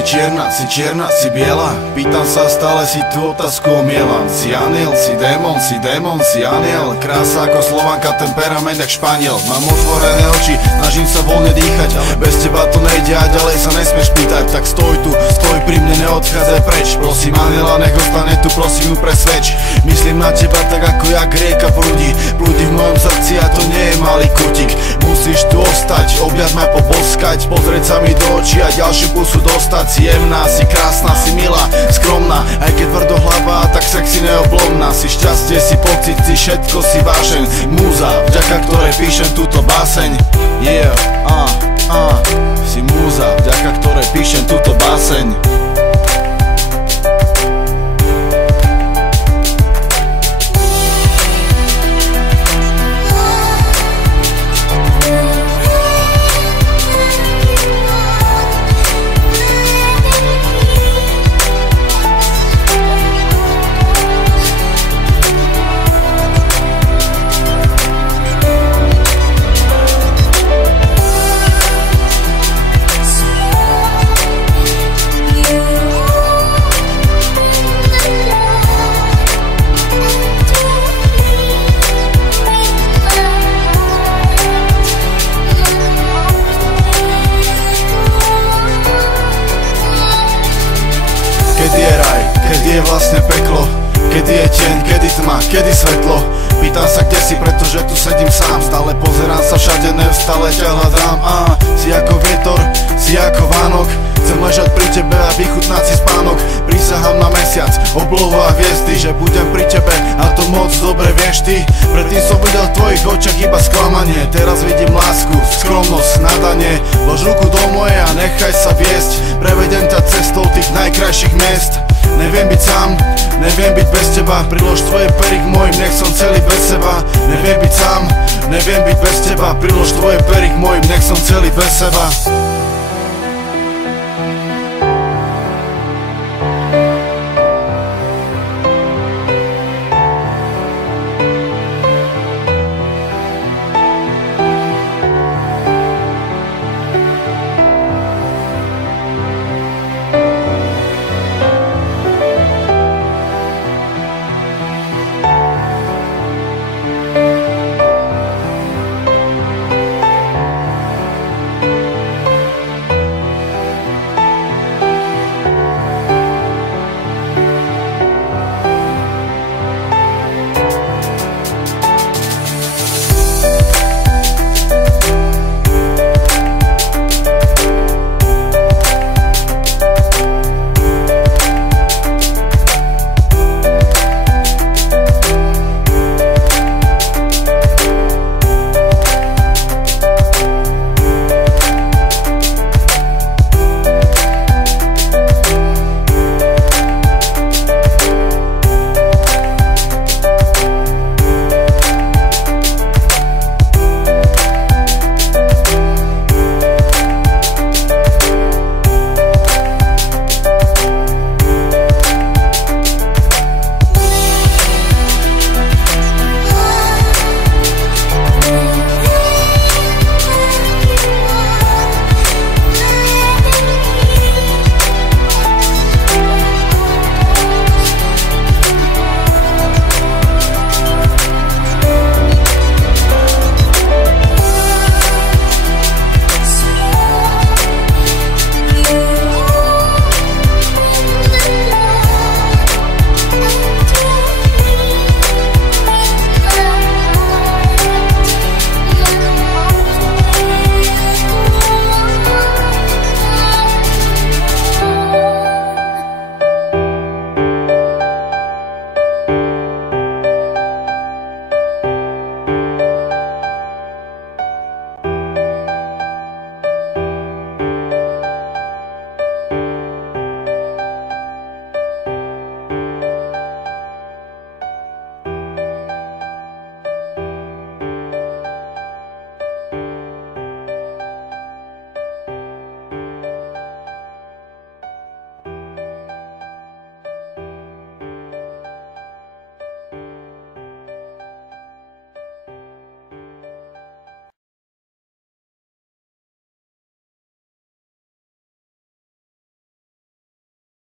Si čierna, si biela. Pýtam sa, stále si tú otázku omielam. Si aniel, si démon, si aniel. Krása ako Slovanka, temperament jak Španiel. Mám otvorené oči, snažím sa voľne dýchať, ale bez teba to nejde a ďalej sa nesmieš pýtať. Tak stoj tu, stoj pri mne, neodchádzaj preč. Prosím aniela, nech ostane tu, prosím ju presvedč. Myslím na teba tak ako jak rieka prúdi. Prúdi v mojom srdci a to nie je malý kutík. Musíš tu ostať, objať ma, poboskať, pozrieť sa mi do očí a ďalšiu pusu dostať. Si jemná, si krásna, si milá, skromná, aj keď tvrdohlava, tak sexy neoblomná. Si šťastie, si pocit, si všetko, si vášeň. Múza, vďaka ktorej píšem túto báseň. Yeah, si múza, vďaka ktorej píšem túto báseň. Kedy je raj, kedy je vlastne peklo, kedy je tieň, kedy tma, kedy svetlo. Pýtam sa, kde si, pretože tu sedím sám. Stále pozerám sa všade, neustále ťa hľadám. Si ako vietor, si ako Vánok. Chcem ležať pri tebe a vychutnať si spánok. Prísahám na mesiac, oblohu a hviezdy, že budem pri tebe a to moc dobre vieš ty. Predtým som videl v tvojich očiach iba sklamanie, teraz vidím lásku, skromnosť, nadanie. Lož ruku do mojej a nechaj sa viesť, prevedem ťa cestou tých najkrajších miest. Neviem byť sám, neviem byť bez teba, prilož tvoje pery k mojim, nech som celý bez seba. Neviem byť sám, neviem byť bez teba, prilož tvoje pery k mojim, nech som celý bez seba.